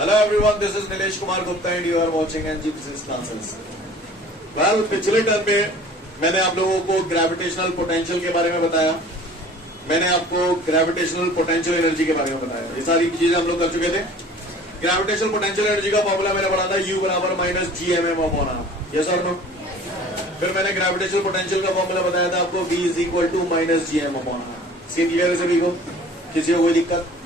Hello everyone, this is Nilesh Kumar Gupta and you are watching NG Physics Classes. Well, पिछले term में मैंने आप लोगों को ग्रेविटेशनल पोटेंशियल के बारे में बताया, मैंने आपको ग्रेविटेशनल पोटेंशियल एनर्जी के बारे में बताया। ये सारी चीजें हम लोग कर चुके थे। ग्रेविटेशनल पोटेंशियल एनर्जी का फॉर्मूला मैंने पढ़ा था U बराबर minus G M M upon R, yes और नो। फिर मैंने ग्रेविटेशनल पोटेंशियल का फॉर्मूला बताया था आपको V is equal to minus G M upon R. Scene clear है सभी को? किसी को कोई दिक्कत?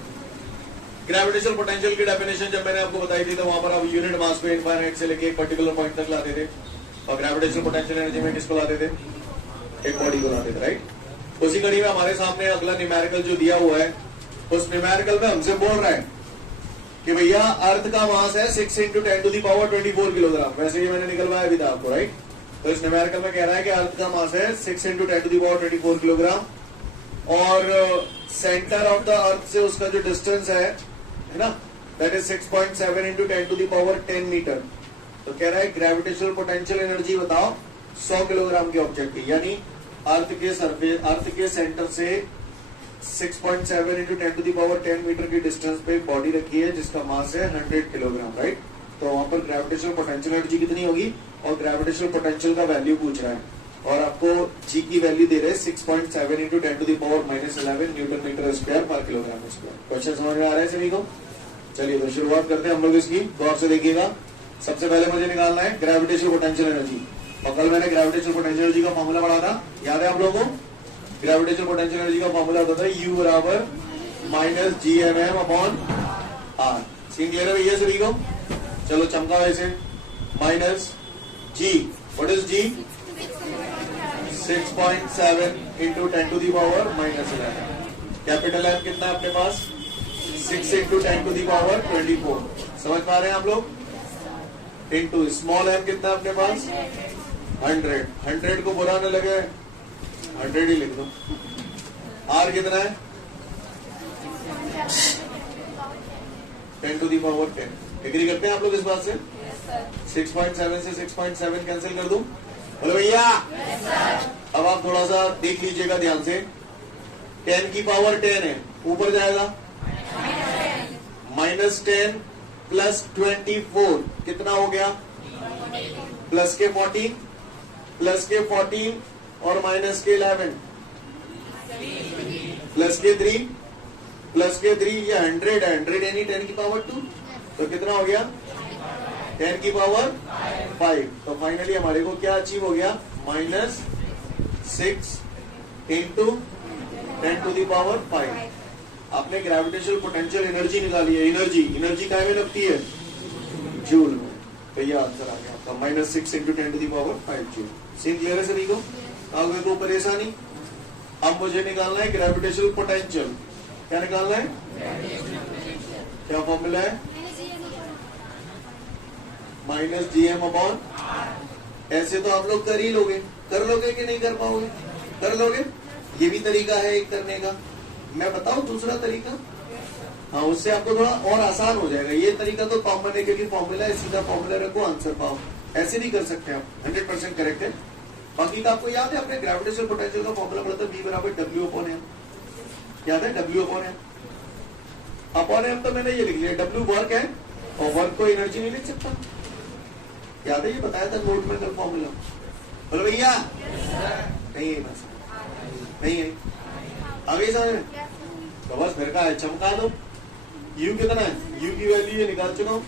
ग्रेविटेशनल पोटेंशियल की डेफिनेशन जब मैंने आपको बताई थी तो वहां पर आप यूनिट मास को इनफाइनाइट से लेके एक पर्टिकुलर पॉइंट तक लाते थे, और ग्रेविटेशनल पोटेंशियल एनर्जी में किसको लाते थे? एक बॉडी को लाते थे, राइट। उसी कड़ी में हमारे सामने अगला न्यूमेरिकल जो दिया हुआ है, उस न्यूमेरिकल में हमसे बोल रहा है कि भैया अर्थ का मास है 6 into 10 to the power 24 kilogram. वैसे ही मैंने निकलवाया भी था आपको, राइट। तो इस न्यूमेरिकल में कह रहा है कि अर्थ का मास है 6 into 10 to the power 24 kilogram, और सेंटर ऑफ द अर्थ से उसका जो डिस्टेंस है ना, that is 6.7 into 10 to the power 10 metre. तो कह रहा है ग्रेविटेशनल पोटेंशियल एनर्जी बताओ 100 किलोग्राम के ऑब्जेक्ट की, यानी अर्थ के सरफेस, अर्थ के सेंटर से 6.7 into 10 to the power 10 metre की डिस्टेंस पे एक बॉडी रखी है जिसका मास है 100 किलोग्राम, राइट। तो वहां पर ग्रेविटेशनल पोटेंशियल एनर्जी कितनी होगी, और ग्रेविटेशनल पोटेंशियल का वैल्यू पूछ रहा है, और आपको जी की वैल्यू दे रहे हैं 6.7 into 10 to the power -11 newton metre square पर किलोग्राम स्क्वायर। क्वेश्चन समझ में आ रहा है सभी को? चलिए तो शुरुआत करते हैं हम लोग इसकी, गौर से देखिएगा। सबसे पहले मुझे निकालना है ग्रेविटेशनल पोटेंशियल एनर्जी, और कल मैंने ग्रेविटेशनल पोटेंशियल एनर्जी का फॉर्मूला पढ़ा था, याद है आप लोगों को? ग्रेविटेशनल पोटेंशियल एनर्जी का फॉर्मूला होता था U बराबर minus G M M upon R. Scene clear है भैया सभी को? चलो चमका वैसे, minus G, what is G? 6.7 into 10 to the power -11। Capital M कितना है अपने पास? 6 इंटू 10 टू दी पावर 24। समझ पा रहे हैं आप लोग? इंटू स्मॉल एम कितना है अपने पास? 100। 100 को बुरा न लगे 100 ही लिख दो। आर कितना है? 10 टू दी पावर 10। एग्री करते हैं आप लोग इस बात से? 6.7 से 6.7 कैंसिल कर दूं? बोलो भैया। अब आप थोड़ा सा देख लीजिएगा ध्यान से, 10 की पावर 10 है, ऊपर जाएगा -10 प्लस 24 कितना हो गया? प्लस के 14, प्लस के 14 और माइनस के 11, प्लस के 3, प्लस के 3, ये 100 है, 100 यानी 10 की पावर 2, तो कितना हो गया? 10 की पावर 5। तो फाइनली हमारे को क्या अचीव हो गया? -6 इंटू 10 टू दी पावर 5। आपने ग्रेविटेशनल पोटेंशियल एनर्जी निकाली है। एनर्जी काय में लगती है? जूल में। तो ये आंसर आ गया आपका, -6 into 10 to the power 5 joule. Scene clear है सभी को? आगे को परेशानी? अब मुझे निकालना है ग्रेविटेशनल पोटेंशियल। क्या निकालना है? क्या फॉर्मूला है? Minus G M upon. ऐसे तो आप लोग कर ही लोगे, कर लोगे कि नहीं कर पाओगे? कर लोगे। ये भी तरीका है एक करने का। मैं बताऊं दूसरा तरीका? हाँ, उससे आपको थोड़ा और आसान हो जाएगा। ये तरीका तो कॉमन है क्योंकि फॉर्मूला है, सीधा फॉर्मूला रखो, आंसर पाओ। ऐसे नहीं कर सकते आप, 100% करेक्ट है। बाकी का आपको याद है, आपने ग्रेविटेशनल पोटेंशियल का फॉर्मूला पढ़ा था, V बराबर W अपॉन एम। याद है? W upon M. Upon M तो मैंने ये लिख लिया, W वर्क है और वर्क को एनर्जी नहीं लिख सकता। याद है? ये बताया था नोट में कल फॉर्मूला। बोलो भैया। नहीं है बस, नहीं है आगे समझ। तो बस फिर का है, चमका दो। U कितना है? U की वैल्यू ये निकाल चुका हूं,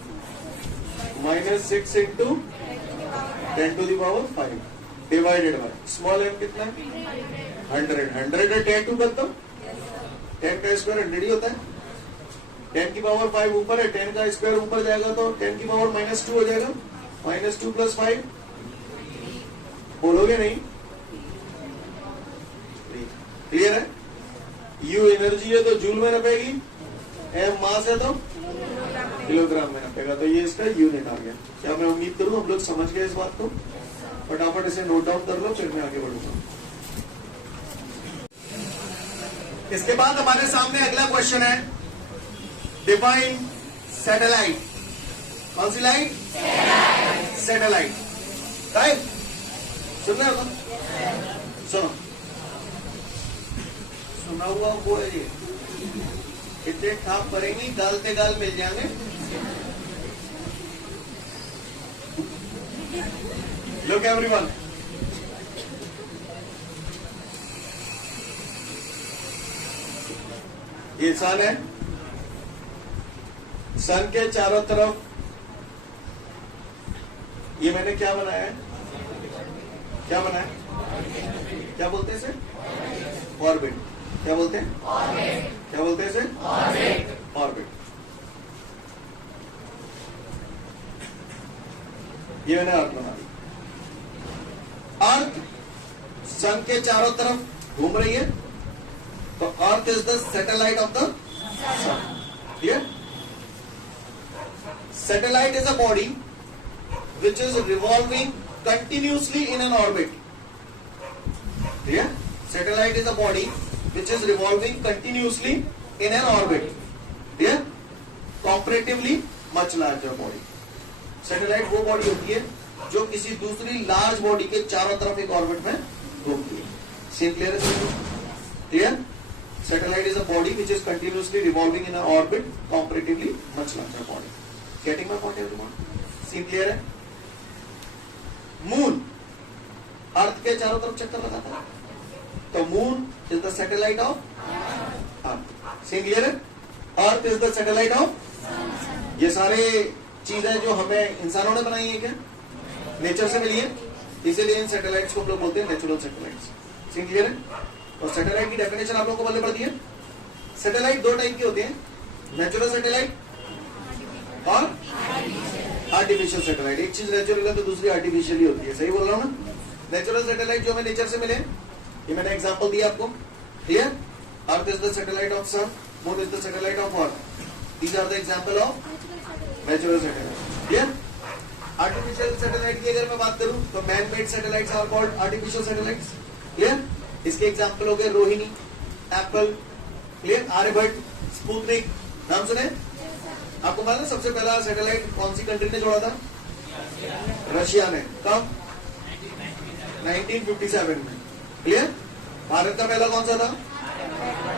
-6 into 10 to the power 5 divided by small M कितना है? 100। 100 है 10 टू कर दो, 10 का स्क्वायर 100 ही होता है। 10 की पावर 5 ऊपर है, 10 का स्क्वायर ऊपर जाएगा तो 10 की पावर -2 हो जाएगा। -2 प्लस 5 बोलोगे नहीं? क्लियर है? U एनर्जी है तो जूल में नपेगी, M मास है तो किलोग्राम में नपेगा। तो ये इसका यूनिट आ गया। क्या मैं उम्मीद करूं हम लोग समझ गए इस बात को? फटाफट इसे नोट डाउन कर लो, फिर मैं आगे बढ़ूंगा। इसके बाद हमारे सामने अगला क्वेश्चन है, डिफाइन सैटेलाइट। कौन सी लाइट? सैटेलाइट। राइट? सुन रहे हो? सुनो, सुना हुआ वो है ये। इतने ठाप करेंगी, गाल पे गाल मिल जाएंगे। लुक एवरीवन, ये सन है, सन के चारों तरफ ये मैंने क्या बनाया है, क्या बनाया, क्या बोलते हैं इसे, ऑर्बिट। क्या बोलते हैं, क्या बोलते हैं इसे, ऑर्बिट। ये मैंने अर्थ बना दी। अर्थ सन के चारों तरफ घूम रही है, तो earth is the satellite of the sun. Clear? Satellite is a body which is revolving continuously in an orbit. Clear? Satellite is a body which is revolving continuously in an orbit. Clear? Comparatively much larger body. Satellite वो body होती है जो किसी दूसरी large body के चारों तरफ एक ऑर्बिट में घूमती है। सेम क्लियर है सबको? Clear? Satellite is a body which is continuously revolving in an orbit comparatively much larger body. Getting my point everyone? Same clear है? मून अर्थ के चारों तरफ चक्कर लगाता है, तो moon is the satellite of earth. Same clear है? Earth is the satellite of. ये सारे चीजें जो हमें इंसानों ने बनाई है क्या, नेचर से मिली है, इसीलिए इन सैटेलाइट्स को हम लोग बोलते हैं नेचुरल सैटेलाइट्स। सेम क्लियर है? और सैटेलाइट की डेफिनेशन आप लोगों को बल्ले पड़ती है। सैटेलाइट दो टाइप के होते हैं, नेचुरल सैटेलाइट और आर्टिफिशियल सैटेलाइट। एक चीज नेचुरल है तो दूसरी आर्टिफिशियल ही होती है। सही बोल रहा हूं ना? नेचुरल सैटेलाइट जो हमें नेचर से मिले, ये मैंने एग्जांपल दिया आपको। Clear? Earth is the satellite of sun, moon is the satellite of earth. These are the example of natural satellite. Clear? Artificial satellite की अगर मैं बात करूं तो man made satellites are called artificial satellites. Clear? इसके example हो गए Rohini, Apple, clear, Aryabhata, Sputnik. नाम सुने? आपको मालूम है सबसे पहला सैटेलाइट कौन सी कंट्री ने जोड़ा था? रशिया ने। कब? 1957 में। क्लियर? भारत का पहला कौन सा था?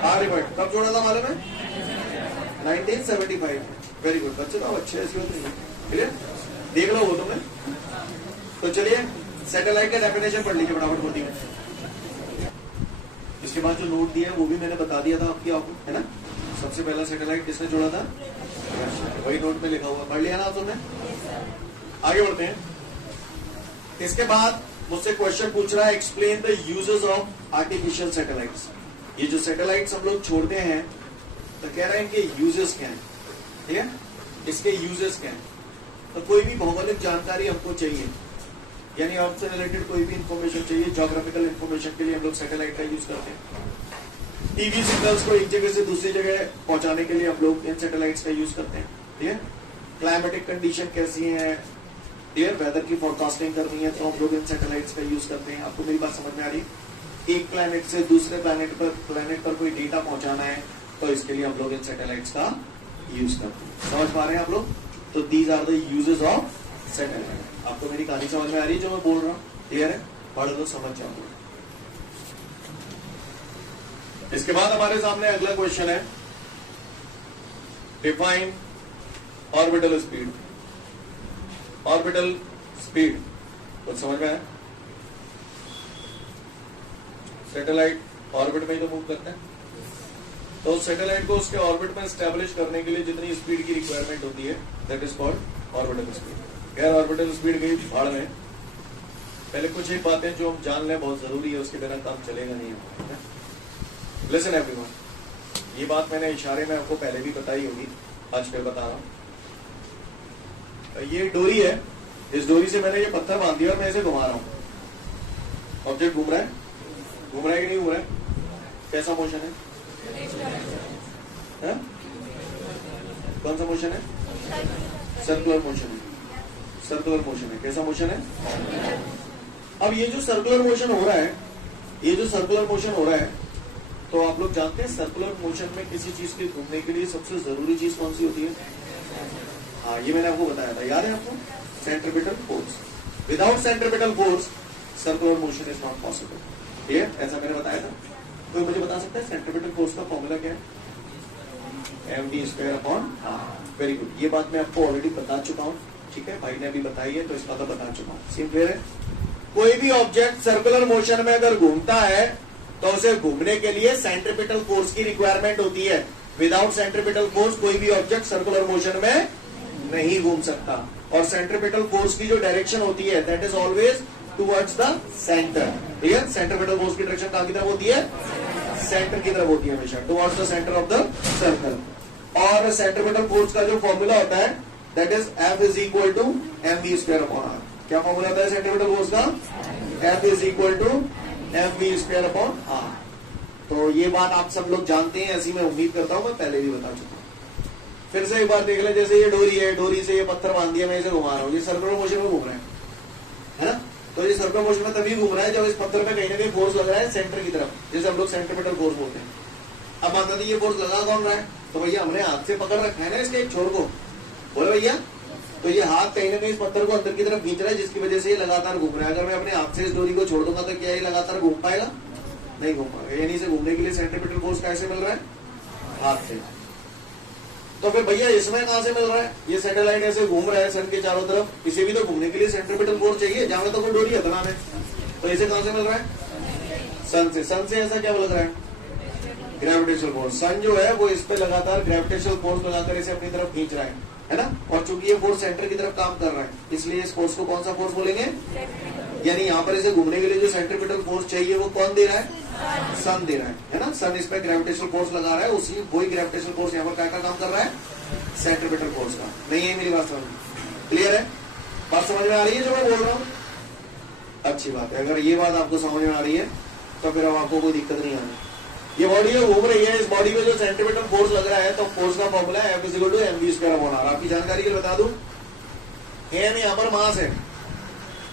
आर्यभट्ट। कब जोड़ा था मालूम है? 1975 में। वेरी गुड बच्चे, तो अच्छे ऐसी होती है। क्लियर? देख लो वो तुम्हें। तो चलिए सैटेलाइट का डेफिनेशन पढ़ लीजिए फटाफट मोदी में। इसके बाद जो नोट दिया है वो भी मैंने बता दिया था आपकी, आपको है ना। सबसे पहला सैटेलाइट किसने जोड़ा था? वही नोट में लिखा हुआ, पढ़ लिया ना तुमने? आगे बढ़ते हैं। इसके बाद मुझसे क्वेश्चन पूछ रहा है, explain the uses of artificial satellites. ये जो सैटेलाइट्स हम लोग छोड़ते हैं तो कह रहे हैं इनके यूजेस क्या हैं। ठीक है? इसके यूजेस क्या हैं? तो कोई भी भौगोलिक जानकारी हमको चाहिए, यानी अर्थ से रिलेटेड कोई भी इंफॉर्मेशन चाहिए, ज्योग्राफिकल इंफॉर्मेशन के लिए हम लोग सैटेलाइट का यूज करते हैं। टीवी सिग्नल्स को एक जगह से दूसरी जगह पहुंचाने के लिए हम लोग इन सैटेलाइट्स का यूज करते हैं। ठीक है? क्लाइमेटिक कंडीशन कैसी है, क्लियर, वेदर की फोरकास्टिंग करनी है तो हम लोग इन सैटेलाइट्स का यूज करते हैं। आपको मेरी बात समझ में आ रही है? एक प्लैनेट से दूसरे प्लैनेट पर कोई डेटा पहुंचाना है तो इसके लिए हम लोग इन सैटेलाइट्स का यूज करते हैं। समझ पा रहे हैं आप लोग? तो these are the uses of satellite. आपको मेरी कहानी समझ में आ रही है जो मैं बोल रहा हूँ? क्लियर है? पढ़ दो, समझ जाओ। इसके बाद हमारे सामने अगला क्वेश्चन है, define orbital speed. Orbital speed कुछ समझ में आया? सैटेलाइट ऑर्बिट में ही तो मूव करते हैं, तो सैटेलाइट को उसके ऑर्बिट में स्टैब्लिश करने के लिए जितनी स्पीड की रिक्वायरमेंट होती है that is called orbital speed. यार ऑर्बिटल स्पीड गई भाड़ में। पहले कुछ एक बातें जो हम जान लें बहुत जरूरी है, उसके बिना काम चलेगा नहीं है। लिसन एवरीवन, ये बात मैंने इशारे में आपको पहले भी बताई होगी, आज फिर बता रहा हूं। ये डोरी है, इस डोरी से मैंने ये पत्थर बांध दिया और मैं इसे घुमा रहा हूं। ऑब्जेक्ट घूम रहा है, घूम रहा है कि नहीं घूम रहा है? कैसा मोशन है? कौन सा मोशन है? सर्कुलर मोशन है। सर्कुलर मोशन है। कैसा मोशन है? अब ये जो सर्कुलर मोशन हो रहा है, ये जो सर्कुलर मोशन हो रहा है, तो आप लोग जानते हैं सर्कुलर मोशन में किसी चीज के घूमने के लिए सबसे जरूरी चीज कौन सी होती है? हाँ, ये मैंने आपको बताया था, याद है आपको? Centripetal force. Without centripetal force circular motion is not possible. Clear? ऐसा मैंने बताया था। कोई मुझे बता सकता है सेंट्रीपिटल फोर्स का फॉर्मूला क्या है? mv² upon. वेरी गुड, ये बात मैं आपको ऑलरेडी बता चुका हूँ। ठीक है, भाई ने अभी बताई है तो इस बात बता चुका हूँ। सेम क्लियर है? कोई भी ऑब्जेक्ट सर्कुलर मोशन में अगर घूमता है तो उसे घूमने के लिए सेंट्रीपिटल फोर्स की रिक्वायरमेंट होती है। विदाउट सेंट्रीपिटल फोर्स कोई भी ऑब्जेक्ट सर्कुलर मोशन में नहीं घूम सकता। और सेंट्रीपिटल फोर्स की जो डायरेक्शन होती है that is always towards the centre. ठीक है, सेंट्रीपिटल फोर्स की डायरेक्शन कहां की तरफ होती है? सेंटर की तरफ होती है हमेशा, towards the centre of the circle. और सेंट्रीपिटल फोर्स का जो फॉर्मूला होता है that is F is equal to mv square upon r। क्या फॉर्मूला होता है सेंट्रीपिटल फोर्स का? F is equal to mv square upon r। तो ये बात आप सब लोग जानते हैं, ऐसी मैं उम्मीद करता हूं, मैं पहले भी बता चुका हूं। फिर से एक बार देख ले, जैसे ये डोरी है, डोरी से ये पत्थर बांध दिया, मैं इसे घुमा रहा हूँ, ये सर्कुलर मोशन में घूम रहा है ना? तो ये सर्कुलर मोशन में तभी घूम रहा है जब इस पत्थर में कहीं ना कहीं फोर्स लग रहा है सेंटर की तरफ, जैसे हम लोग सेंट्रीपिटल फोर्स बोलते हैं। अब मान लीजिए ये फोर्स लगा कौन रहा है? तो भैया हमने हाथ से पकड़ रखा है ना इसके एक छोर को, बोले भैया। तो ये हाथ कहीं ना कहीं इस पत्थर को अंदर की तरफ खींच रहा है, जिसकी वजह से ये लगातार घूम रहा है। अगर मैं अपने हाथ से इस डोरी को छोड़ दूंगा तो क्या ये लगातार घूम पाएगा? नहीं घूम पाएगा। यानी इसे घूमने के लिए सेंट्रीपिटल फोर्स कैसे मिल रहा है? हाथ से। तो फिर भैया इसमें कहां से मिल रहा है? ये सैटेलाइट ऐसे घूम रहा है सन के चारों तरफ, इसे भी तो घूमने के लिए सेंट्रीपिटल फोर्स चाहिए, जहां तो कोई डोरी है तना में। तो इसे कहां से मिल रहा है? सन से। सन से ऐसा क्या लग रहा है? Gravitational force. सन जो है वो इस पे लगातार ग्रेविटेशनल फोर्स लगाकर इसे अपनी तरफ खींच रहा है ना? और चूंकि ये फोर्स सेंटर की तरफ काम कर रहा है, इसलिए इस फोर्स को कौन सा फोर्स बोलेंगे? यानी यहाँ पर इसे घूमने के लिए जो सेंट्रीपिटल फोर्स चाहिए वो कौन दे रहा है? सन दे रहा है ना? सन इस पे ग्रेविटेशनल फोर्स लगा रहा है, उसी वही ग्रेविटेशनल फोर्स यहाँ पर क्या काम कर रहा है? सेंट्रीपिटल फोर्स का। नहीं है मेरी बात समझ क्लियर है? बात समझ में आ रही है जो मैं बोल रहा हूँ? अच्छी बात है। अगर ये बात आपको समझ में आ रही है तो फिर अब आपको कोई दिक्कत नहीं आनी। ये बॉडी है घूम रही है, इस बॉडी में जो सेंट्रीपिटल फोर्स लग रहा है तो फोर्स का फॉर्मूला है F is equal to mv square upon r। आपकी जानकारी के लिए बता दूं, m यहाँ पर मास है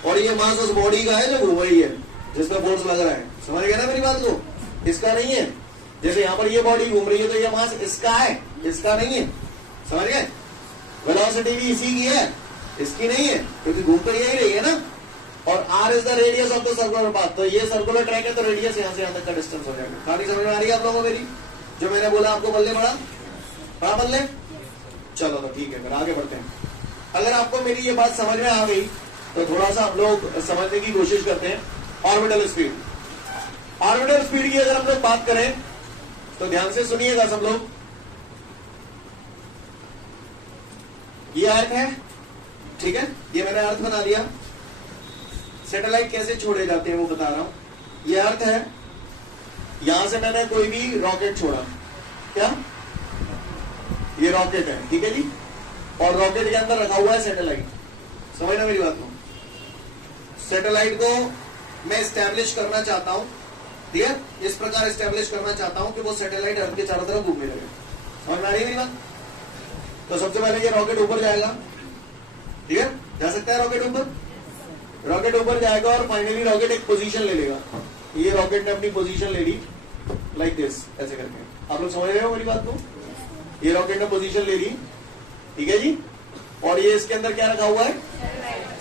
और ये मास उस बॉडी का है जो घूम रही है, जिसमें फोर्स लग रहा है। समझ गए ना मेरी बात को? इसका नहीं है। जैसे यहाँ पर ये बॉडी घूम रही है तो ये मास इसका है, इसका नहीं है। समझ गए? वेलोसिटी भी इसी की है, इसकी नहीं है, क्योंकि घूम कर यही रही है ना। और r is the radius of the circular path. तो ये सर्कुलर ट्रैक है तो रेडियस यहाँ से यहाँ तक का डिस्टेंस हो जाएगा। खाली समझ में आ रही है आप लोगों को मेरी? जो मैंने बोला आपको बल्ले पड़ा बल्ले? चलो तो ठीक है, फिर आगे बढ़ते हैं। अगर आपको मेरी ये बात समझ में आ गई तो थोड़ा सा हम लोग समझने की कोशिश करते हैं ऑर्बिटल स्पीड। ऑर्बिटल स्पीड की अगर हम लोग बात करें तो ध्यान से सुनिएगा सब लोग। ये अर्थ है, ठीक है, ये मैंने अर्थ बना दिया। सैटेलाइट कैसे छोड़े जाते हैं वो बता रहा हूं। ये अर्थ है, यहां से मैंने कोई भी रॉकेट छोड़ा, क्या ये रॉकेट है, ठीक है जी, और रॉकेट के अंदर रखा हुआ है सैटेलाइट। समझना मेरी बात को? सैटेलाइट को मैं स्टैब्लिश करना चाहता हूं, ठीक है, इस प्रकार स्टैब्लिश करना चाहता हूं कि वो सैटेलाइट अर्थ के चारों तरफ घूमने लगे। समझ में आ रही है मेरी बात? तो सबसे पहले ये रॉकेट ऊपर जाएगा, ठीक है, जा सकता है रॉकेट ऊपर। रॉकेट ऊपर जाएगा और फाइनली रॉकेट एक पोजीशन ले लेगा। ये रॉकेट ने अपनी पोजीशन ले ली लाइक दिस, ऐसे करके। आप लोग समझ रहे हो मेरी बात को? ये रॉकेट ने पोजीशन ले ली, ठीक है जी, और ये इसके अंदर क्या रखा हुआ है?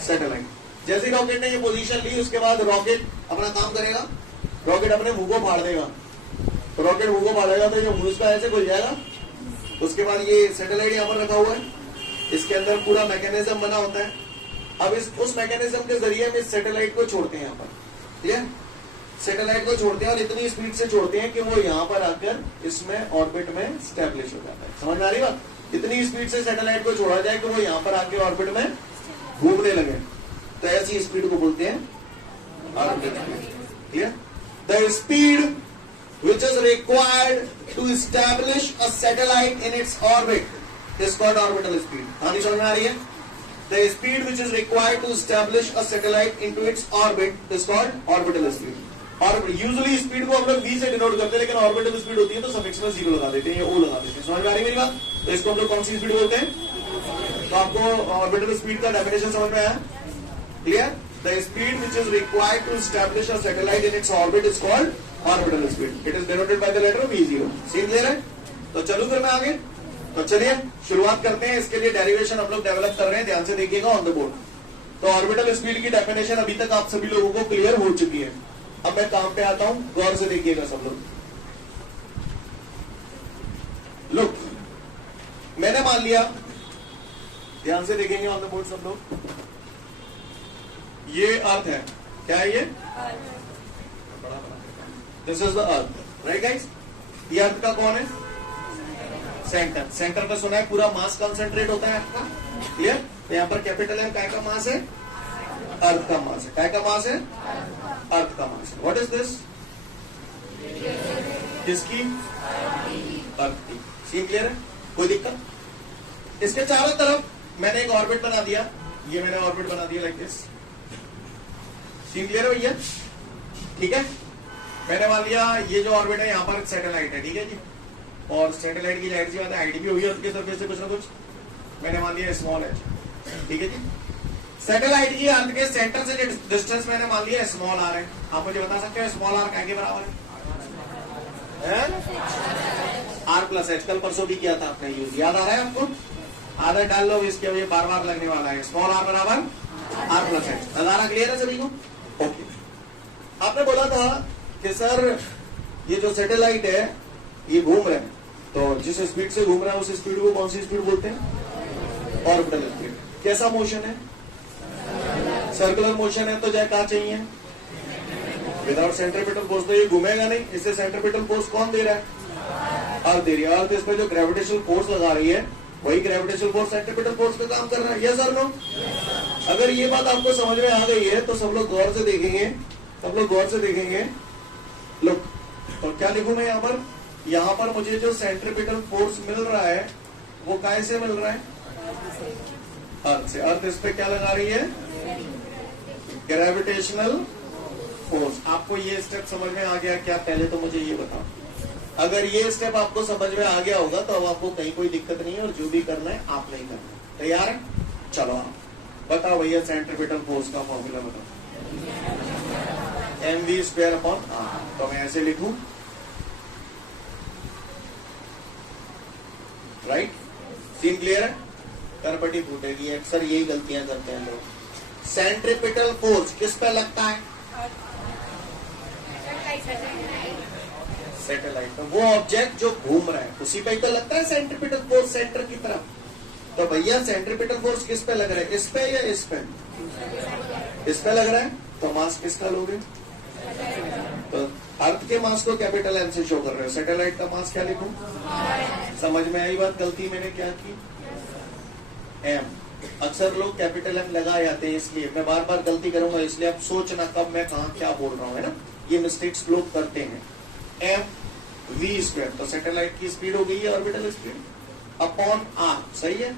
सैटेलाइट। जैसे रॉकेट ने ये पोजीशन ली उसके बाद रॉकेट अपना काम करेगा, रॉकेट अपने मुंह को फाड़ देगा। तो रॉकेट मुंह को फाड़ेगा तो ये मुंह उसका ऐसे खुल जाएगा। उसके बाद ये सैटेलाइट यहाँ पर रखा हुआ है, इसके अंदर पूरा मैकेनिज्म बना होता है। अब उस मैकेनिज्म के जरिए हम इस सैटेलाइट को छोड़ते हैं यहाँ पर, ठीक है, सैटेलाइट को छोड़ते हैं और इतनी स्पीड से छोड़ते हैं कि वो यहाँ पर आकर इसमें ऑर्बिट में स्टैब्लिश हो जाता है। समझ में आ रही बात? इतनी स्पीड से सैटेलाइट को छोड़ा जाए कि वो यहाँ पर आके ऑर्बिट में घूमने लगे, तो ऐसी स्पीड को बोलते हैं orbital speed. Clear? The speed which is required to establish a satellite in its orbit is called orbital speed। कहानी समझ में आ रही है? The speed which is required to establish a satellite into its orbit is called orbital speed। और usually speed को हम लोग v से डिनोट करते हैं, लेकिन ऑर्बिटल स्पीड होती है तो सफिक्स में 0 लगा देते हैं या o लगा देते हैं। समझ में आ रही है मेरी बात? तो इसको हम लोग कौन सी स्पीड बोलते हैं? तो आपको ऑर्बिटल स्पीड का डेफिनेशन समझ में आया? Clear? The speed which is required to establish a satellite in its orbit is called orbital speed। It is denoted by the letter v0। Scene clear है? तो चलूं फिर मैं आगे। तो चलिए शुरुआत करते हैं। इसके लिए डेरिवेशन हम लोग डेवलप कर रहे हैं, ध्यान से देखिएगा ऑन द बोर्ड। तो ऑर्बिटल स्पीड की डेफिनेशन अभी तक आप सभी लोगों को क्लियर हो चुकी है। अब मैं काम पे आता हूं, गौर से देखिएगा सब लोग। लुक, मैंने मान लिया, ध्यान से देखेंगे ऑन द बोर्ड सब लोग, ये अर्थ है, क्या है ये? This is the earth, right guys? ये अर्थ का कौन है? सेंटर। सेंटर पे सुना है पूरा मास कंसंट्रेट होता है आपका, क्लियर? तो यहाँ पर कैपिटल एम काय का मास है? अर्थ का मास है। काय का मास है? अर्थ का मास है। What is this? किसकी? अर्थ की। सीन क्लियर है? कोई दिक्कत? इसके चारों तरफ मैंने एक ऑर्बिट बना दिया, ये मैंने ऑर्बिट बना दिया लाइक दिस। सीन क्लियर है भैया? ठीक है, मैंने मान लिया ये जो ऑर्बिट है यहाँ पर सैटेलाइट है, ठीक है जी। और सैटेलाइट की जाहिर सी बात है हाइट भी होगी उसके सरफेस से कुछ ना कुछ, मैंने मान लिया स्मॉल है, ठीक है जी। सैटेलाइट की अर्थ के सेंटर से डिस्टेंस मैंने मान लिया स्मॉल आर है। आप मुझे बता सकते हो स्मॉल आर क्या के बराबर है? R plus H. कल परसों भी किया था आपने यूज, याद आ रहा है आपको? आदत डाल लो इसके, ये बार बार लगने वाला है। स्मॉल आर बराबर आर प्लस एच। नजारा क्लियर है सभी को? ओके। आपने बोला था कि सर ये जो सैटेलाइट है ये घूम रहे हैं, तो जिस स्पीड से घूम रहा है उस स्पीड को कौन सी स्पीड बोलते हैं? Orbital speed. कैसा मोशन है? सर्कुलर मोशन है, तो जाए कहा चाहिए विदाउट सेंट्रीपिटल फोर्स, तो ये घूमेगा नहीं। इससे सेंट्रीपिटल फोर्स कौन दे रहा है? अर्थ दे रही है। अर्थ इस पे जो ग्रेविटेशनल फोर्स लगा रही है वही ग्रेविटेशनल फोर्स सेंट्रीपिटल फोर्स पे काम कर रहा है। यस और नो? अगर ये बात आपको समझ में आ गई है तो सब लोग गौर से देखेंगे, सब लोग गौर से देखेंगे। लुक, तो क्या लिखूं मैं यहाँ पर? यहाँ पर मुझे जो सेंट्रीपिटल फोर्स मिल रहा है वो काय से मिल रहा है? अर्थ से। अर्थ इस पे क्या लगा रही है? Gravitational force. आपको ये स्टेप समझ में आ गया क्या? पहले तो मुझे ये बताओ, अगर ये स्टेप आपको समझ में आ गया होगा तो अब आपको कहीं कोई दिक्कत नहीं है, और जो भी करना है आप नहीं करना। तैयार है? चलो आप बताओ भैया, सेंट्रीपिटल फोर्स का फॉर्मूला बताओ। mv square upon R. तो मैं ऐसे लिखूं, राइट? सीन क्लियर है? करपटी फूटेगी। अक्सर यही गलतियां करते हैं लोग। सेंट्रीपिटल फोर्स किस पे लगता है? सैटेलाइट पे। वो ऑब्जेक्ट जो घूम रहा है उसी पे तो लगता है सेंट्रीपिटल फोर्स, सेंटर की तरफ। तो भैया सेंट्रीपिटल फोर्स किस पे लग रहा है? इस पे या इस पे? इस पे लग रहा है, तो मास किसका लोगे? तो अर्थ के मास को कैपिटल एम से शो कर रहे हो, सैटेलाइट का मास क्या लिखूं? समझ में आई बात? गलती मैंने क्या की? एम। अक्सर लोग कैपिटल एम लगा जाते हैं, इसलिए मैं बार बार गलती करूंगा, इसलिए आप सोचना कब मैं कहा क्या बोल रहा हूं, है ना? ये मिस्टेक्स लोग करते हैं। एम वी स्क्वायर, तो सैटेलाइट की स्पीड हो गई है ऑर्बिटल स्पीड, अपॉन आर। सही है?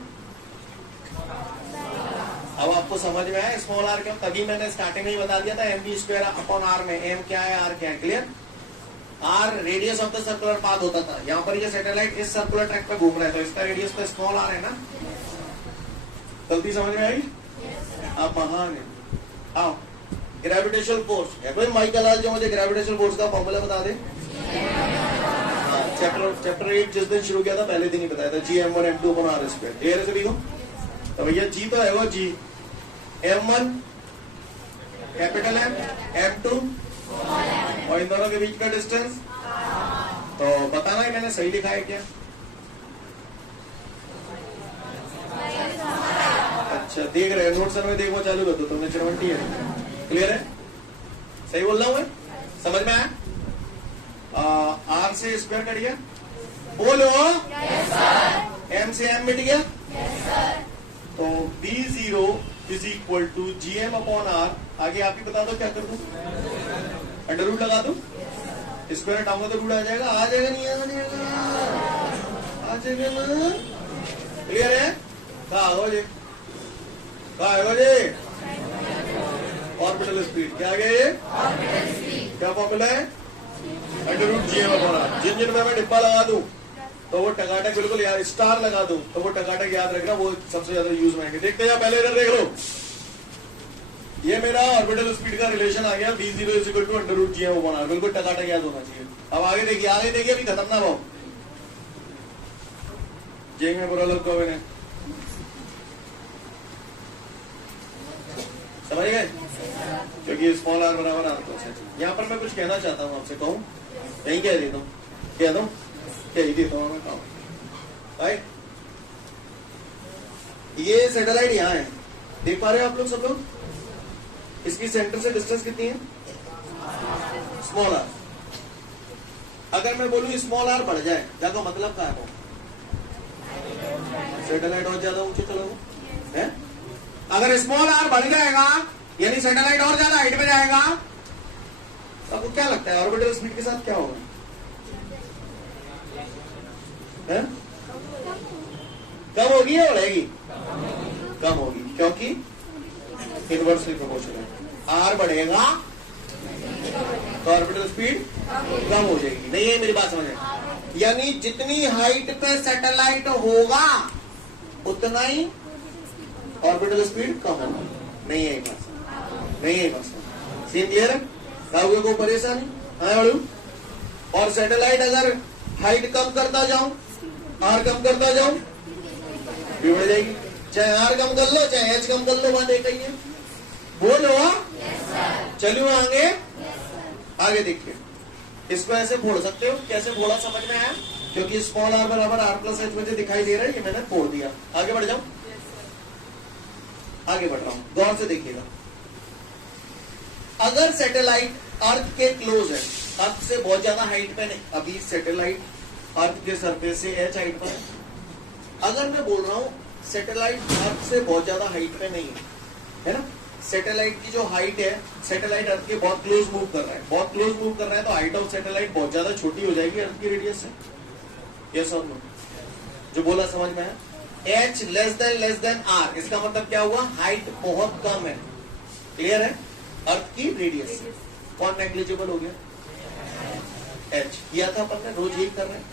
अब आपको समझ में आया स्मॉल आर क्यों? तभी मैंने स्टार्टिंग में ही बता दिया था M V square upon R में एम क्या है, आर क्या है। Clear? R radius of the circular path होता था। यहाँ पर ये सैटेलाइट इस सर्कुलर ट्रैक पे घूम रहा है, तो इसका रेडियस तो स्मॉल आर है ना। गलती समझ में आई? आप महान है। आओ, ग्रेविटेशनल फोर्स है कोई माइकल आज जो मुझे ग्रेविटेशनल फोर्स का फॉर्मूला बता दे? चैप्टर 8 जिस दिन शुरू किया था पहले दिन ही बताया था, जी m1 m2 upon r square. Clear है सभी को? तो भैया जी तो है वो जी, m1 कैपिटल M, m2 और इन दोनों के बीच का डिस्टेंस। तो बताना है मैंने सही लिखा है क्या? अच्छा, देख रहे हैं नोट्स में, देखो चालू कर दो, तुमने 70 है। क्लियर है? सही बोल रहा हूं मैं? समझ में आया? आर से स्क्वायर कट गया, बोलो। एम से एम मिट गया, तो B0 is equal to GM upon R. आगे आप ही बता दो क्या कर दूं? अंडर रूट लगा दो, स्क्वायर हटाऊंगा तो रूट आ जाएगा। आ जाएगा नहीं आएगा? नहीं आएगा, आ जाएगा ना। क्लियर है? कहा हो जी, कहा हो जी? ऑर्बिटल स्पीड क्या आ गया? ये क्या फॉर्मूला है? Under root GM upon R. जिन जिन में मैं डिब्बा लगा दूं तो वो टकाटक बिल्कुल याद, स्टार लगा दूं तो वो टकाटक याद रखना, वो सबसे ज्यादा यूज में आएंगे। देखते जा, पहले इधर देख लो, ये मेरा ऑर्बिटल स्पीड का रिलेशन आ गया, B0 is equal to under root GM upon R. बिल्कुल टकाटक याद होना चाहिए। अब आगे देखिए, आगे देखिए, अभी खत्म ना हो जेंग में बुरा लगता हो। मैंने समझ गए? क्योंकि स्मॉल आर बराबर आर प्लस एच। यहाँ पर मैं कुछ कहना चाहता हूँ आपसे, कहूँ यही कह देता हूँ, कह दो, कह ही देता हूँ मैं काम भाई। ये सैटेलाइट यहाँ है, देख पा रहे हो आप लोग सब लोग? इसकी सेंटर से डिस्टेंस कितनी है? Small R. अगर मैं बोलूं स्मॉल आर बढ़ जाए, तो मतलब क्या है? सैटेलाइट और ज्यादा ऊंचे चलोगे है? अगर स्मॉल आर बढ़ जाएगा यानी सैटेलाइट और ज्यादा हाइट पे जाएगा, तो आपको क्या लगता है ऑर्बिटल स्पीड के साथ क्या होगा? है? कम होगी या बढ़ेगी? कम होगी, क्योंकि इनवर्सली प्रोपोर्शनल है। आर बढ़ेगा तो ऑर्बिटल स्पीड कम हो जाएगी। नहीं है मेरी बात समझ में? यानी जितनी हाइट पे सैटेलाइट होगा उतना ही ऑर्बिटल स्पीड कम होगा। नहीं है बात, नहीं है बात। सीन क्लियर है? राहुल को परेशानी है बड़ू? और सैटेलाइट अगर हाइट कम करता जाऊं, आर कम करता जाऊं, बिगड़ जाएगी। चाहे आर कम कर लो चाहे एच कम कर लो, बात एक ही है। बोलो चलिए आगे। आगे देखिए, इसको ऐसे फोड़ सकते हो। कैसे फोड़ा समझ में आया? क्योंकि स्मॉल आर बराबर आर प्लस एच मुझे दिखाई दे रहा है, ये मैंने फोड़ दिया। आगे बढ़ जाऊं? आगे बढ़ रहा हूं, गौर से देखिएगा। अगर सैटेलाइट अर्थ के क्लोज है, अर्थ से बहुत ज्यादा हाइट पे नहीं, अभी सैटेलाइट अर्थ के सरफेस से एच हाइट पर है। अगर मैं बोल रहा हूं सैटेलाइट अर्थ से बहुत ज्यादा हाइट पे नहीं है ना? सैटेलाइट की जो हाइट है, सैटेलाइट अर्थ के बहुत क्लोज मूव कर रहा है, बहुत क्लोज मूव कर रहा है, तो हाइट ऑफ सैटेलाइट बहुत ज्यादा छोटी हो जाएगी अर्थ की रेडियस से। यस और नो? जो बोला समझ में है? एच लेस देन आर, इसका मतलब क्या हुआ? हाइट बहुत कम है। क्लियर है? अर्थ की रेडियस से कौन नेग्लिजिबल हो गया? एच। किया था अपन ने, रोज यही कर रहे हैं।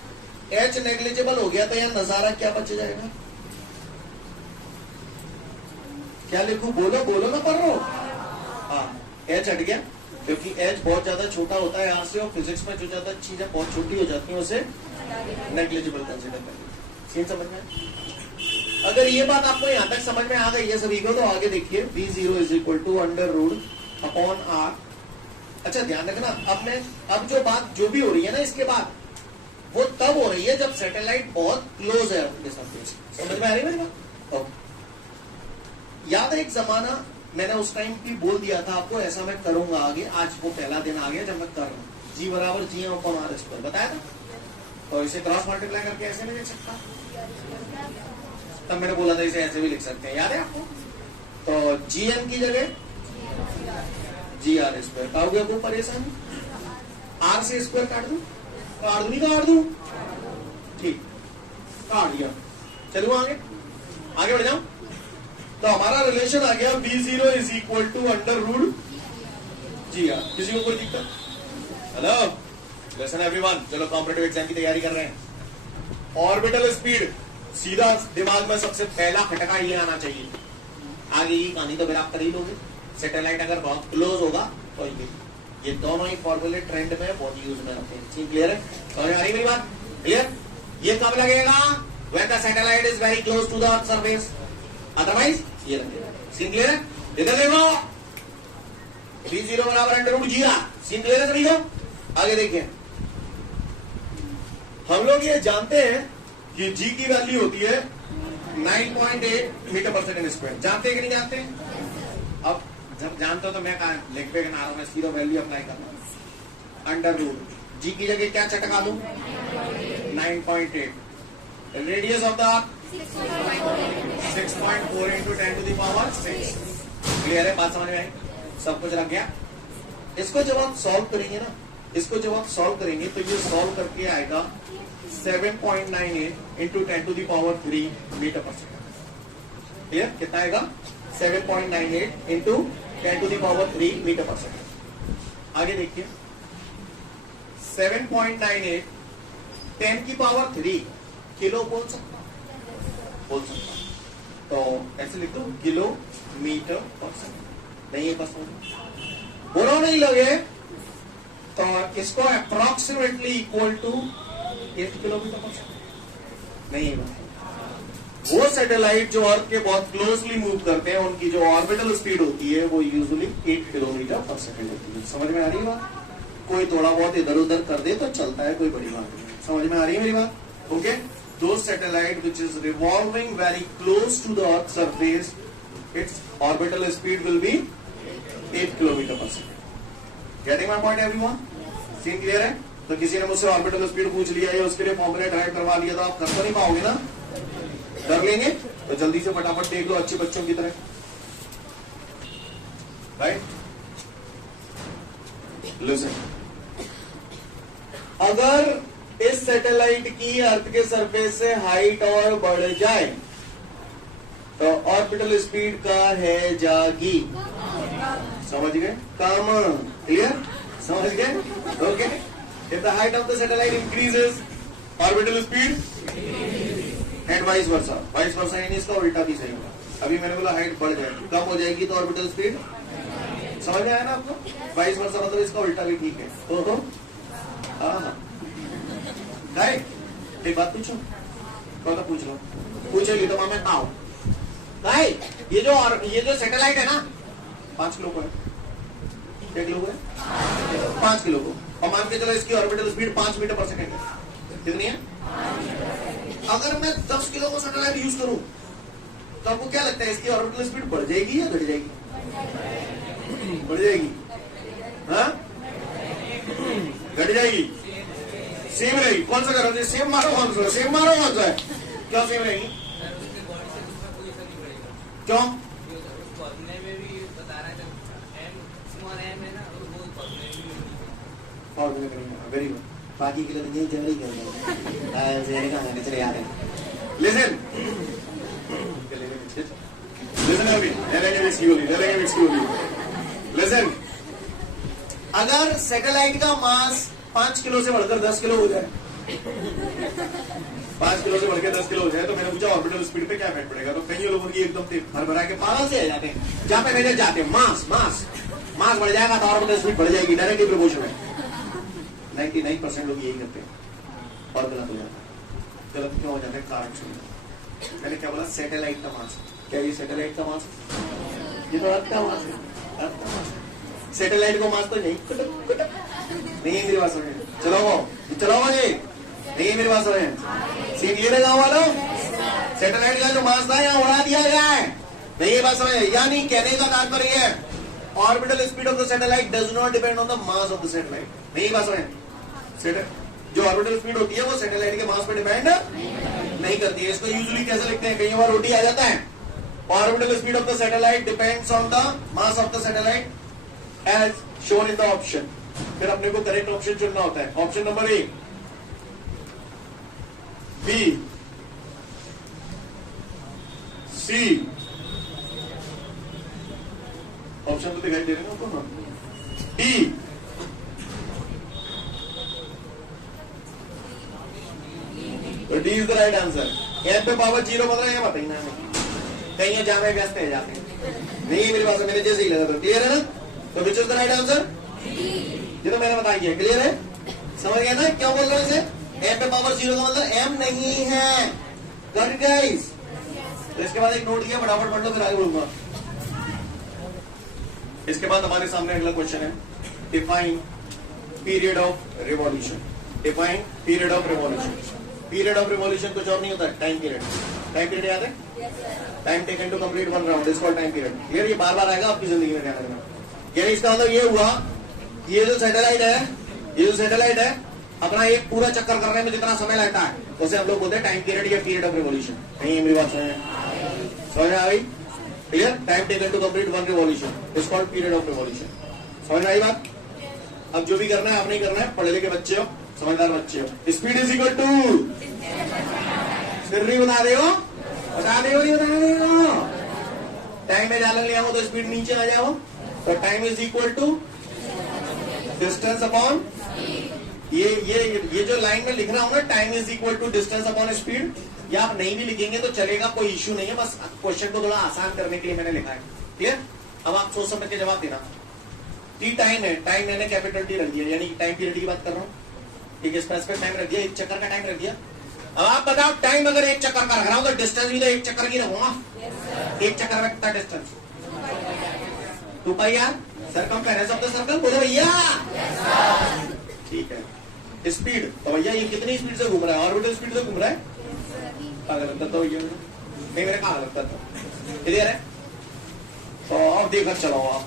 एच नेग्लिजिबल हो गया तो यहां नजारा क्या बच जाएगा? क्या लिखूं? बोलो बोलो ना पढ़ रहा हो। हाँ, एच हट गया क्योंकि एच बहुत ज्यादा छोटा होता है यहां से, और फिजिक्स में जो ज्यादा चीजें बहुत छोटी हो जाती हैं उसे नेग्लिजिबल कंसिडर कर। सीन समझ में? अगर ये बात आपको यहां तक समझ में आ गई है सभी को, तो आगे देखिए V0 is equal to under root upon R. अच्छा ध्यान रखना, अब जो बात जो भी हो रही है ना इसके बाद, वो तब हो रही है जब सैटेलाइट बहुत क्लोज है उनके साथ। समझ में आ रही है मेरी बात? याद है एक जमाना मैंने उस टाइम भी बोल दिया था आपको, ऐसा मैं करूंगा आगे। आज वो पहला दिन आ गया जब मैं कर रहा हूं। जी बराबर जी अपॉन आर स्क्वायर बताया था, तो इसे क्रॉस मल्टीप्लाई करके ऐसे नहीं लिख सकता। तब मैंने बोला था इसे ऐसे भी लिख सकते हैं, याद है आपको? तो जी एम की जगह जी आर स्क्वायर। का हो गया कोई परेशानी? आर से स्क्वायर काट दू? काट दू नहीं काट दू? ठीक, काट दिया। चलो आगे आगे बढ़ जाओ। तो हमारा रिलेशन आ गया V0 is equal to under root G R. किसी को कोई दिक्कत? हेलो लिसन एवरीवन, चलो कॉम्पिटिटिव एग्जाम की तैयारी कर रहे हैं। ऑर्बिटल स्पीड, सीधा दिमाग में सबसे पहला खटका ये आना चाहिए। आगे की कहानी तो फिर आप कर ही लोगे। सैटेलाइट अगर बहुत क्लोज होगा तो ये दोनों ही फॉर्मूले ट्रेंड में बहुत यूज में आते हैं। क्लियर है? समझ आ रही मेरी बात? क्लियर? ये कब लगेगा? When the satellite is very close to the earth surface, otherwise ये लगेगा। सीन क्लियर है? इधर देखो, V0 बराबर under root G R. Scene clear है सभी को? आगे देखिए, हम लोग ये जानते हैं कि जी की वैल्यू होती है 9.8 मीटर पर सेकेंड स्क्वायर। जानते हैं कि नहीं जानते? अब जब जानते हो तो मैं कहा लिख पे बना रहा हूं, मैं सीधा वैल्यू अप्लाई करना। अंडर रूट जी की जगह क्या चटका दूं? 9.8। Radius of the 6.4 into 10 to the power 6। Clear है? बात समझ में आई? सब कुछ रख गया। इसको जब आप सॉल्व करेंगे ना, इसको जब आप सॉल्व करेंगे तो ये सॉल्व करके आएगा 7.98 into 10 to the power 3 metre per second. Clear? कितना आएगा? 7.98 into 10 to the power 3 metre per second. आगे देखिए, 7.98 10 की पावर 3 किलो बोल सकता? बोल सकता। तो ऐसे लिख दो किलोमीटर पर सेकेंड। नहीं है बस बोलो नहीं लगे तो इसको approximately equal to 8 kilometre per second. नहीं है। वो सैटेलाइट जो अर्थ के बहुत क्लोजली मूव करते हैं उनकी जो ऑर्बिटल स्पीड होती है वो यूजुअली 8 किलोमीटर पर सेकेंड होती है। समझ में आ रही है बात? कोई थोड़ा बहुत इधर उधर कर दे तो चलता है, कोई बड़ी बात नहीं। समझ में आ रही है मेरी बात? ओके, दो satellite which is revolving very close to the earth surface, its orbital speed will be 8 kilometre per second. Getting my point everyone? Seen clear है? तो किसी ने मुझसे ऑर्बिटल स्पीड पूछ लिया है, उसके लिए फॉर्मूला ड्राइव करवा लिया, तो आप कर तो नहीं पाओगे ना? कर लेंगे? तो जल्दी से फटाफट देख लो अच्छे बच्चों की तरह, राइट? लिसन, अगर इस सैटेलाइट की अर्थ के सरफेस से हाइट और बढ़ जाए तो ऑर्बिटल स्पीड का है जागी। समझ गए? कम क्लियर? समझ गए? Okay. If the height of the satellite increases orbital speed and vice versa. Vice versa यानी इसका उल्टा भी सही होगा। अभी मैंने बोला हाइट बढ़ जाएगी, कम हो जाएगी तो ऑर्बिटल स्पीड, समझ में आया ना आपको? वाइस वर्सा मतलब इसका उल्टा भी ठीक है। तो हाँ राइट। एक बात पूछो, कौन सा पूछ लो? पूछेगी तो मैं आओ भाई, ये जो सैटेलाइट है ना 5 किलो को है, 1 किलो को है 5 किलो को, और मान के चलो इसकी orbital speed 5 metre per second है। कितनी है? अगर मैं 10 किलो को सैटेलाइट यूज करूं तो आपको क्या लगता है इसकी ऑर्बिटल स्पीड बढ़ जाएगी या घट जाएगी? बढ़ जाएगी। हाँ, घट जाएगी, सेम रहेगी। कौन सा करो? सेम मारो, कौन सा सेम मारो, कौन सा है? क्या सेम रहेगी? क्यों? Very good. बाकी के लिए जनवरी कर चले याद है। लिसन लिसन, अगर सैटेलाइट का मास 5 किलो से बढ़कर 10 किलो हो जाए, 5 किलो से बढ़कर 10 किलो हो जाए, तो मैंने पूछा ऑर्बिटल स्पीड पे क्या इफेक्ट पड़ेगा? तो कई लोगों की एकदम भरभरा के पागल से आ जाते हैं, जहां पे मेजर जाते हैं मास मास मास बढ़ जाएगा तो ऑर्बिटल स्पीड बढ़ जाएगी, डायरेक्टली प्रपोर्शनल है। 99% लोग यही करते हैं और गलत हो जाता है। गलत क्यों हो जाता है? कारण सुनिए। मैंने क्या बोला? सैटेलाइट का मास। क्या ये सैटेलाइट का मास? ये तो अर्थ का मास है, अर्थ का मास। सैटेलाइट को मास तो नहीं नहीं मेरी बात सुनिए। चलो जी, नहीं मेरी बात सुनिए। सीन क्लियर है गाँव वालों? सैटेलाइट का जो मास था यहाँ उड़ा दिया गया है, नहीं ये बात समझ? यानी कहने का तात्पर्य है orbital speed of the satellite does not depend on the mass of the satellite. नहीं बात समझ? जो ऑर्बिटल स्पीड होती है वो सैटेलाइट के मास पे डिपेंड नहीं करती है। इसको यूजुअली कैसे लिखते हैं? कई बार ओटी आ जाता है, orbital speed of the satellite depends on the mass of the satellite as shown in the option. फिर अपने को करेक्ट ऑप्शन चुनना होता है। Option number A, B, C. Option तो दिखाई दे रहे हैं आपको ना? डी, तो D is the right answer. N पे पावर 0 बन रहा है, बताइए ना कहीं जामे व्यस्त है जाते नहीं मेरी बात मेरे जैसे ही लगा। तो क्लियर है ना? तो which is the right answer? ये तो मैंने बता दिया। क्लियर है? समझ गया ना क्या बोल रहे हैं इसे? एम पे पावर 0 का मतलब एम नहीं है। Got it guys? तो इसके बाद एक नोट किया, फटाफट पढ़ लो फिर आगे बोलूंगा। इसके बाद हमारे सामने अगला क्वेश्चन है, define period of revolution. Define period of revolution. Period of revolution कुछ और नहीं होता है, टाइम पीरियड। टाइम पीरियड याद है? Time taken to complete one round is called time period. Clear? ये बार बार आएगा आपकी जिंदगी में ध्यान रखना। यानी इसका मतलब ये हुआ, ये जो सैटेलाइट है अपना एक पूरा चक्कर करने में जितना समय लगता है उसे हम लोग बोलते हैं टाइम पीरियड या पीरियड ऑफ रिवॉल्यूशन। नहीं मेरी बात समझ में आई? Clear? Time taken to complete one revolution is called period of revolution. समझ में आई बात? अब जो भी करना है आपने करना है, पढ़े लिखे बच्चे हो, समझदार बच्चे हो। स्पीड इज इक्वल टू, फिर भी बता दे हो, टाइम में डाल लिया हो तो स्पीड नीचे आ जाओ। तो time is equal to distance upon, ये जो लाइन में लिख रहा हूं ना, time is equal to distance upon speed, या आप नहीं भी लिखेंगे तो चलेगा, कोई इश्यू नहीं है। बस क्वेश्चन को थोड़ा आसान करने के लिए मैंने लिखा है। क्लियर? अब आप सोच समझ के जवाब देना। टी टाइम है, टाइम मैंने कैपिटल टी रख दिया, यानी टाइम पीरियड की बात कर रहा हूँ। एक स्पेसिफिक टाइम रख दिया, एक चक्कर का टाइम रख दिया। अब आप बताओ, टाइम अगर एक चक्कर का रख रहा हूं तो डिस्टेंस भी तो एक चक्कर की रखूंगा। एक चक्कर में कितना distance? 2 pi R, circumference of the circle. बोलो भैया। ठीक है। स्पीड, तो भैया ये कितनी स्पीड से घूम रहा है? ऑर्बिटल स्पीड से घूम रहा है। कहा लगता था भैया, नहीं मेरे कहा लगता था। क्लियर है? तो अब देखकर चलाओ आप।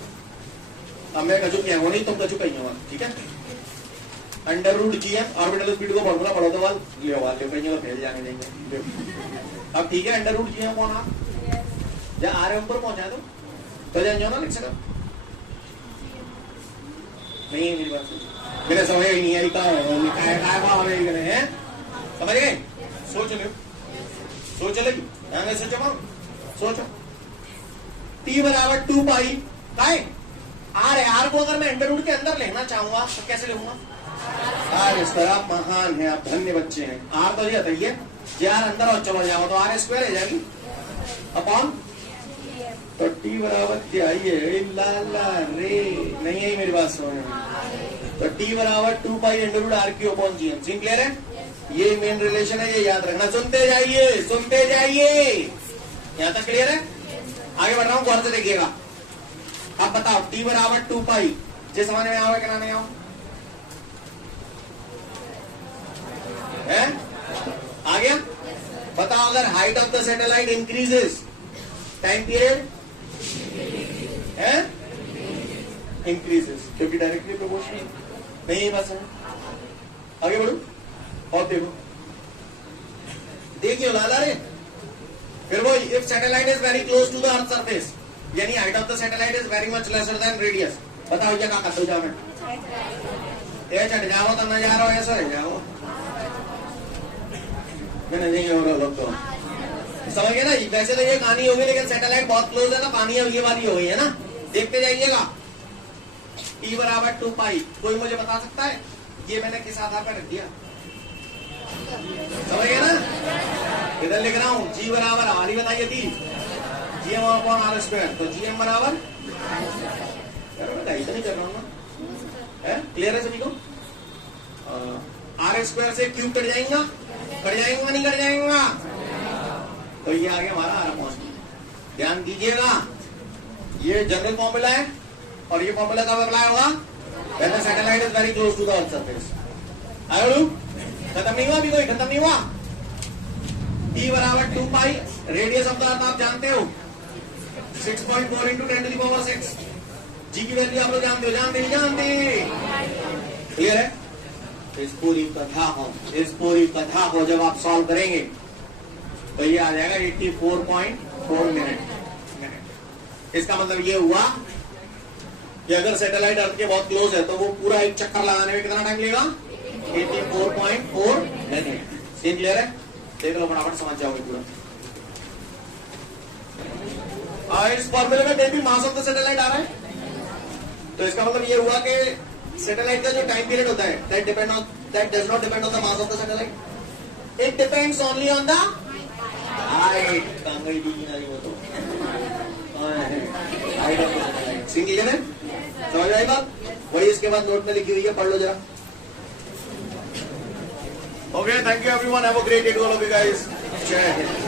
अब मैं कचू क्या हूँ नहीं, तुम कचू कहीं हो, ठीक है। Under root G M orbital speed को फॉर्मूला पढ़ो तो बाद ये कहीं तो फैल जाने देंगे। अब ठीक है, अंडर रूट जी एम कौन आप जब आ रहे ऊपर पहुंचा तो जान ना लिख सका नहीं, मेरी बात मेरे समझ ही नहीं आई का है, समझ गए? सोच लो, सोच लगी ध्यान से सोचो, सोचो। टी बराबर 2 पाई काय आर है, आर को अगर मैं अंडर रूट के अंदर लेना चाहूंगा तो कैसे लेऊंगा? Are square. आप महान हैं, आप धन्य बच्चे हैं। आर तो ये बताइए जे आर अंदर और चलो जाओ तो आर स्क्वायर है जाएगी अपॉन, तो टी बराबर क्या ये लाला रे नहीं है मेरी बात समझ में। तो टी बराबर 2 pi under root R cube upon G M. Scene clear है? ये मेन रिलेशन है, ये याद रखना। सुनते जाइए, सुनते जाइए। यहां तक क्लियर है? आगे बढ़ रहा हूं, गौर से देखिएगा। अब बताओ टी बराबर 2 पाई जे समझ में आओगे क्या नहीं आओ है? आ गया? बताओ अगर height of the satellite increases time period है इंक्रीजेस, क्योंकि डायरेक्टली प्रोपोर्शनल नहीं है बस। आगे बढ़ो और देखो, देखिए लाला रे। फिर वो if satellite is very close to the earth surface, यानी height of the satellite is very much lesser than radius. बताओ ये क्या करते हो? जाओ ये चढ़ जाओ तो न जा रहा हो, ऐसा रह जाओ नहीं हो रहा लोग तो समझ गए ना। वैसे तो ये कहानी होगी, लेकिन सैटेलाइट बहुत क्लोज है ना, कहानी ये वाली हो गई है ना। देखते जाइएगा। टी बराबर 2 पाई, कोई मुझे बता सकता है ये मैंने किस आधार पर रख दिया? समझ गए ना? इधर लिख रहा हूं जी बराबर आर ही बताइए थी G M upon R square, तो जी एम बराबर नहीं कर रहा हूं ना, क्लियर है सभी को? आर स्क्वायर से क्यूब कट जाएगा, कट जाएगा नहीं कट जाएगा? तो ये आ गया हमारा आर अपॉन। ध्यान दीजिएगा, ये जनरल फॉर्मूला है और ये फॉर्मूला कब अप्लाई होगा? When the satellite is very close to the earth surface. आयो खत्म नहीं हुआ? अभी कोई खत्म नहीं हुआ? टी बराबर 2 पाई, रेडियस ऑफ द अर्थ आप जानते हो 6.4 इंटू 10⁻⁶। जी की वैल्यू आप लोग जानते हो? जानते नहीं जानते? क्लियर है? इस पूरी कथा को जब आप सॉल्व करेंगे तो ये आ जाएगा 84.4 मिनट। इसका मतलब ये हुआ कि अगर सैटेलाइट अर्थ के बहुत क्लोज है तो वो पूरा एक चक्कर लगाने में कितना टाइम लेगा? 84.4 मिनट। सीन क्लियर है? देख लो फटाफट समझ जाओगे पूरा। इस फॉर्मूले में बेबी मास ऑफ द सैटेलाइट आ रहा है, तो इसका मतलब ये हुआ कि सैटेलाइट का जो टाइम पीरियड होता है that does not depend on the mass of the satellite. It depends only on the height. Kangri दी नहीं वो तो height of the satellite. Single है? समझ आई बात? वही इसके बाद नोट में लिखी हुई है, पढ़ लो जरा। Okay, thank you everyone. Have a great day to all of you guys. Jai Hind.